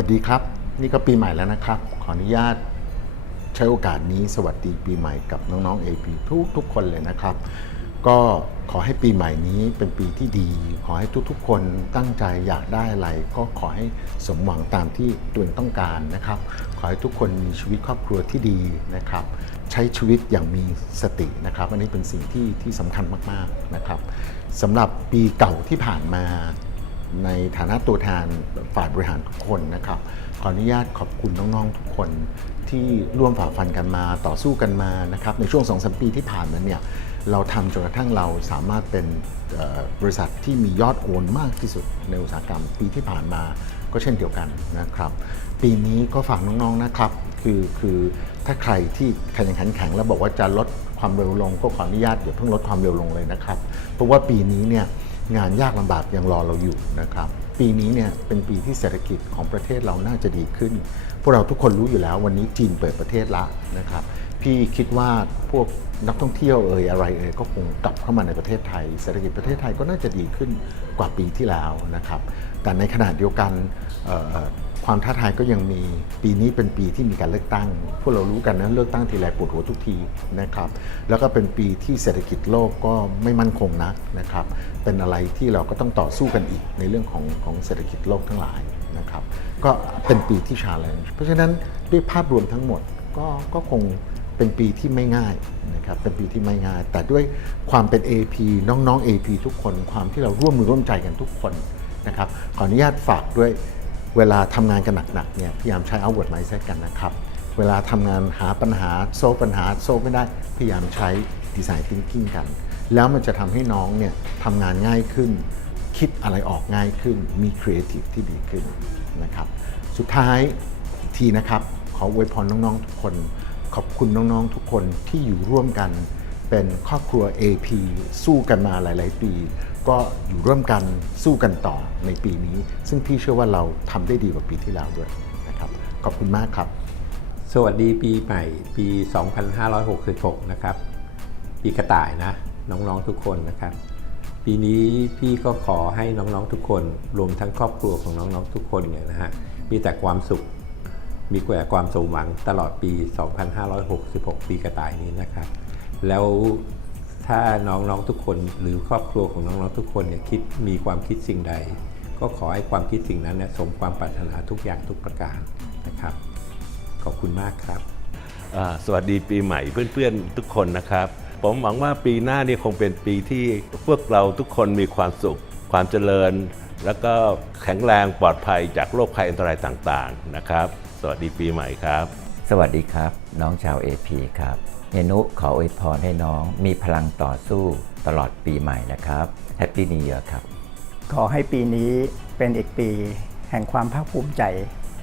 วัสดีครับ นี่ก็ปีใหม่แล้วนะครับ ขออนุญาตใช้โอกาสนี้สวัสดีปีใหม่กับน้องๆ AP ทุกทุกๆคนเลยนะครับ ก็ขอให้ปีใหม่นี้เป็นปีที่ดี ขอให้ทุกๆ คนตั้งใจอยากได้อะไร ก็ขอให้สมหวังตามที่ตัวเองต้องการนะครับ ขอให้ทุกคนมีชีวิตครอบครัวที่ดีนะครับ ใช้ชีวิตอย่างมีสตินะครับ อันนี้เป็นสิ่งที่ที่สำคัญมากๆนะครับสำหรับปีเก่าที่ผ่านมา ในฐานะตัวแทนฝ่ายบริหารทุกคนนะครับ ขออนุญาตขอบคุณน้องๆทุกคนที่ร่วมฝ่าฟันกันมาต่อสู้กันมานะครับในช่วง2อสปีที่ผ่านมาเนี่ยเราทำจนกระทั่งเราสามารถเป็นบริษัทที่มียอดโอนมากที่สุดในอุตสาหกรรมปีที่ผ่านมาก็เช่นเดียวกันนะครับ ปีนี้ก็ฝากน้องๆนะครับ คือคือถ้าใครที่แขยันขันแข็งแล้วบอกว่าจะลดความเร็วลง ก็ขออนุญาตอย่าเพิ่งลดความเร็วลงเลยนะครับ เพราะว่าปีนี้เนี่ย งานยากลำบากยังรอเราอยู่นะครับปีนี้เนี่ยเป็นปีที่เศรษฐกิจของประเทศเราน่าจะดีขึ้น พวกเราทุกคนรู้อยู่แล้ววันนี้จีนเปิดประเทศละนะครับพี่คิดว่าพวก นักท่องเที่ยวเอ่ยอะไรเอ่ยก็คงกลับเข้ามาในประเทศไทยเศรษฐกิจประเทศไทยก็น่าจะดีขึ้นกว่าปีที่แล้วนะครับ แต่ในขณะเดียวกันความท้าทายก็ยังมีปีนี้เป็นปีที่มีการเลือกตั้ง พวกเรารู้กันนะเลือกตั้งทีไรปวดหัวทุกทีนะครับ แล้วก็เป็นปีที่เศรษฐกิจโลกก็ไม่มั่นคงนักนะครับ เป็นอะไรที่เราก็ต้องต่อสู้กันอีกในเรื่องของของเศรษฐกิจโลกทั้งหลายนะครับ ก็เป็นปีที่ชาเลนจ์เพราะฉะนั้นด้วยภาพรวมทั้งหมดก็ก็คงเป็นปีที่ไม่ง่ายนะ ครับเป็นปีที่ไม่ง่ายแต่ด้วยความเป็น AP น้องๆ AP ทุกคนความที่เราร่วมมือร่วมใจกันทุกคนนะครับขออนุญาตฝากด้วยเวลาทำงานกันหนักๆเนี่ยพยายามใช้ outward mindset กันนะครับ เวลาทำงานหาปัญหาโซฟปัญหาโซฟไม่ได้พยายามใช้ design thinking กัน แล้วมันจะทำให้น้องเนี่ยทำงานง่ายขึ้น คิดอะไรออกง่ายขึ้น มี creative ที่ดีขึ้นนะครับ สุดท้ายทีนะครับขออวยพรน้องๆทุกคน ขอบคุณน้อง ๆ ทุกคนที่อยู่ร่วมกันเป็นครอบครัว AP สู้กันมาหลาย ๆ ปี ก็อยู่ร่วมกันสู้กันต่อในปีนี้ ซึ่งพี่เชื่อว่าเราทำได้ดีกว่าปีที่แล้วด้วยนะครับขอบคุณมากครับ สวัสดีปีใหม่ปี 2566 นะครับ ปีกระต่ายนะ น้องๆทุกคนนะครับ ปีนี้พี่ก็ขอให้น้องๆทุกคน รวมทั้งครอบครัวของน้องๆทุกคนเนี่ยนะฮะมีแต่ความสุข มีแต่ความสมหวังตลอดปี 2566 ปีกระต่ายนี้นะครับ แล้วถ้าน้องๆทุกคนหรือครอบครัวของน้องๆทุกคนเนี่ยคิดมีความคิดสิ่งใด ก็ขอให้ความคิดสิ่งนั้นเนี่ยสมความปรารถนาทุกอย่างทุกประการนะครับ ขอบคุณมากครับ สวัสดีปีใหม่เพื่อนๆทุกคนนะครับ ผมหวังว่าปีหน้านี่คงเป็นปีที่พวกเราทุกคนมีความสุข ความเจริญ แล้วก็แข็งแรงปลอดภัยจากโรคภัยอันตรายต่างๆนะครับ สวัสดีปีใหม่ครับ สวัสดีครับ น้องชาว AP ครับเฮนุขออวยพรให้น้องมีพลังต่อสู้ตลอดปีใหม่นะครับแฮปปี้นิว e ย r ครับ ขอให้ปีนี้เป็นอีกปี แห่งความภาคภูมิใจ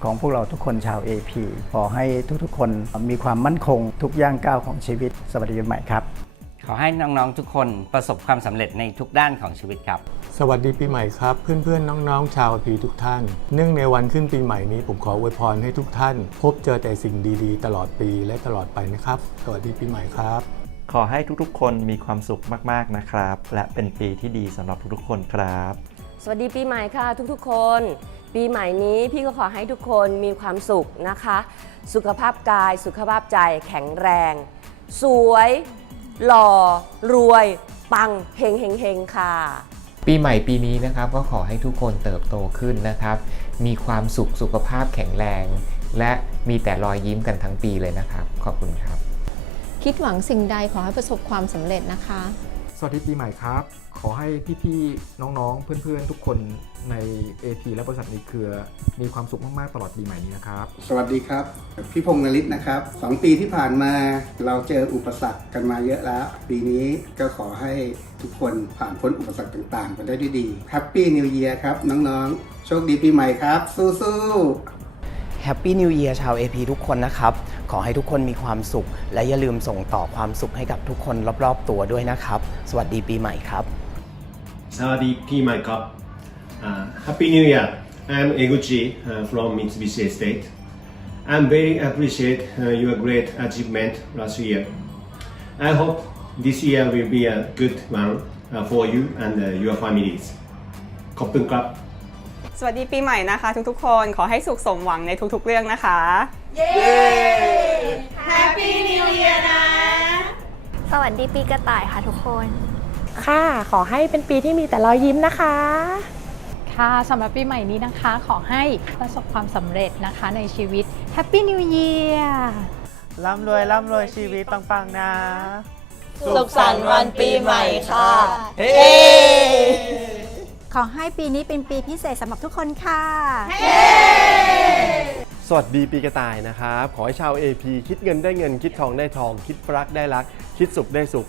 ของพวกเราทุกคนชาว AP ขอให้ทุกๆ คนมีความมั่นคงทุกย่างก้าวของชีวิต สวัสดีปีใหม่ครับ ขอให้น้องๆทุกคนประสบความสำเร็จในทุกด้านของชีวิตครับ สวัสดีปีใหม่ครับ เพื่อนๆ น้องๆ ชาวพีทุกท่าน เนื่องในวันขึ้นปีใหม่นี้ผมขออวยพรให้ทุกท่าน พบเจอแต่สิ่งดีๆ ตลอดปีและตลอดไปนะครับ สวัสดีปีใหม่ครับ ขอให้ทุกๆ คนมีความสุขมากๆนะครับ และเป็นปีที่ดีสำหรับทุกๆ คนครับ สวัสดีปีใหม่ค่ะทุกๆ คน ปีใหม่นี้พี่ก็ขอให้ทุกคนมีความสุขนะคะ สุขภาพกาย สุขภาพใจแข็งแรง สวย หล่อ รวย ปังเฮงเฮงเฮงค่ะ ปีใหม่ปีนี้นะครับก็ขอให้ทุกคนเติบโตขึ้นนะครับ มีความสุขสุขภาพแข็งแรง และมีแต่รอยยิ้มกันทั้งปีเลยนะครับ ขอบคุณครับ คิดหวังสิ่งใดขอให้ประสบความสำเร็จนะคะ สวัสดีปีใหม่ครับ ขอให้พี่ๆน้องๆ เพื่อนๆ ทุกคนใน AP และบริษัทในเครือ มีความสุขมากๆ ตลอดปีใหม่นี้นะครับ สวัสดีครับ พี่พงษ์นฤทธิ์นะครับสองปีที่ผ่านมาเราเจออุปสรรคกันมาเยอะแล้ว ปีนี้ก็ขอให้ทุกคนผ่านพ้นอุปสรรคต่างๆไปได้ด้วยดีแฮปปี้นิวเยียร์ครับน้องๆ โชคดีปีใหม่ครับ สู้ๆ แฮปปี้นิว e ย r ชาว AP ทุกคนนะครับ ขอให้ทุกคนมีความสุข และอย่าลืมส่งต่อความสุขให้กับทุกคนรอบๆ ตัวด้วยนะครับ สวัสดีปีใหม่ครับสวัสดีปีใหม่ครับ uh, Happy New Year I'm Eguchi uh, from Mitsubishi Estate I'm very appreciate uh, your great achievement last year I hope this year will be a good one uh, for you and uh, your families ขอบคุณครับ สวัสดีปีใหม่นะคะ ทุกๆคนขอให้สุขสมหวังในทุกๆเรื่องนะคะ เย้ Happy New Year นะ สวัสดีปีกระต่ายค่ะทุกคน ค่ะ ขอให้เป็นปีที่มีแต่รอยยิ้มนะคะ ค่ะสำหรับปีใหม่นี้นะคะ ขอให้ประสบความสำเร็จนะคะในชีวิต Happy New Year ร่ำรวยร่ำรวยชีวิตปังๆนะ สุขสันต์วันปีใหม่ค่ะ เฮ้ ขอให้ปีนี้เป็นปีพิเศษสำหรับทุกคนค่ะ สวัสดีปีกระต่ายนะครับ ขอให้ชาว AP คิดเงินได้เงิน คิดทองได้ทอง คิดรักได้รัก คิดสุขได้สุข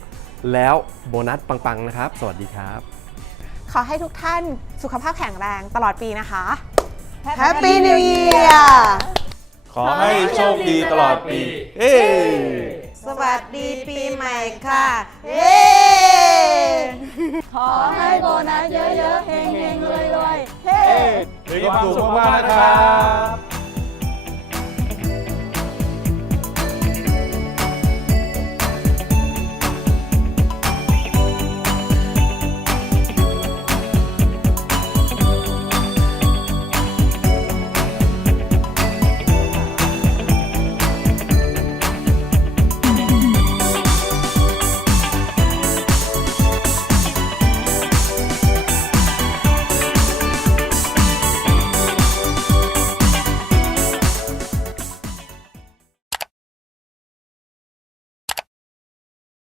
แล้วโบนัสปังๆนะครับ สวัสดีครับ ขอให้ทุกท่านสุขภาพแข็งแรงตลอดปีนะคะ Happy New Year ขอให้โชคดีตลอดปี เฮ้ สวัสดีปีใหม่ค่ะเย้ ขอให้โบนัสเยอะๆเฮงๆรวยๆเฮ้ มีความสุขมากๆนะครับ